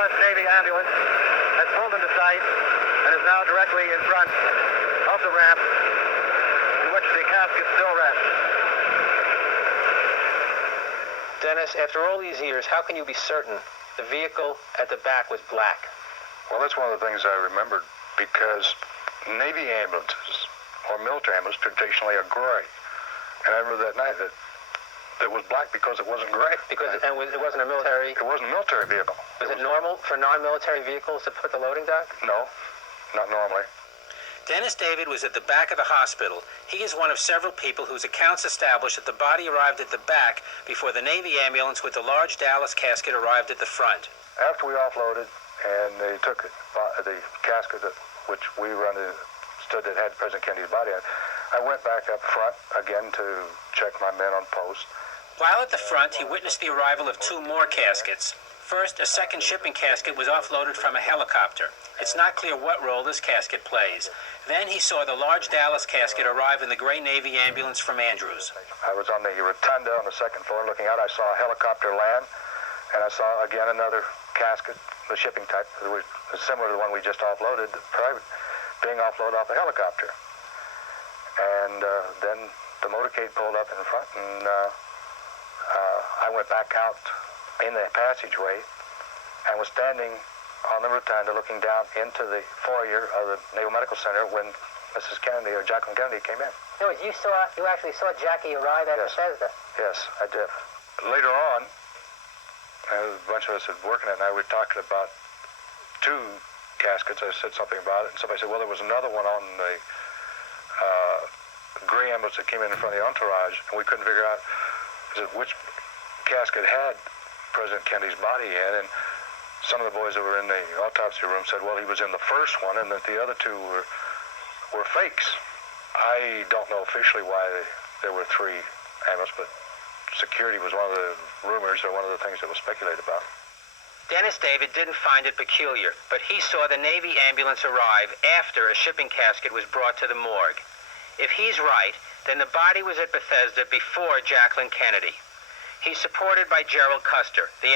U.S. Navy ambulance has pulled into sight and is now directly in front of the ramp in which the casket still rests. Dennis, after all these years, how can you be certain the vehicle at the back was black? Well, that's one of the things I remembered, because Navy ambulances or military ambulances traditionally are gray. And I remember that night that it was black because it wasn't gray. It wasn't a military... It wasn't a military vehicle. Was it normal for non-military vehicles to put the loading dock? No, not normally. Dennis David was at the back of the hospital. He is one of several people whose accounts establish that the body arrived at the back before the Navy ambulance with the large Dallas casket arrived at the front. After we offloaded and they took the casket which we understood that had President Kennedy's body in it, I went back up front again to check my men on post. While at the front, he witnessed the arrival of two more caskets. First, a second shipping casket was offloaded from a helicopter. It's not clear what role this casket plays. Then he saw the large Dallas casket arrive in the gray Navy ambulance from Andrews. I was on the rotunda on the second floor looking out. I saw a helicopter land, and I saw again another casket, the shipping type, similar to the one we just offloaded, private, being offloaded off a helicopter. And then the motorcade pulled up in front, and I went back out in the passageway and was standing on the rotunda looking down into the foyer of the Naval Medical Center when Mrs. Kennedy, or Jacqueline Kennedy, came in. No, you actually saw Jackie arrive at Bethesda? Yes, I did. Later on, a bunch of us had working it, and I was talking about two caskets. I said something about it, and somebody said, well, there was another one on the gray ambulance that came in front of the entourage, and we couldn't figure out which casket had President Kennedy's body in, and some of the boys that were in the autopsy room said, well, he was in the first one, and that the other two were fakes. I don't know officially why there were three ambulances, but security was one of the rumors, or one of the things that was speculated about. Dennis David didn't find it peculiar, but he saw the Navy ambulance arrive after a shipping casket was brought to the morgue. If he's right, then the body was at Bethesda before Jacqueline Kennedy. He's supported by Gerald Custer, the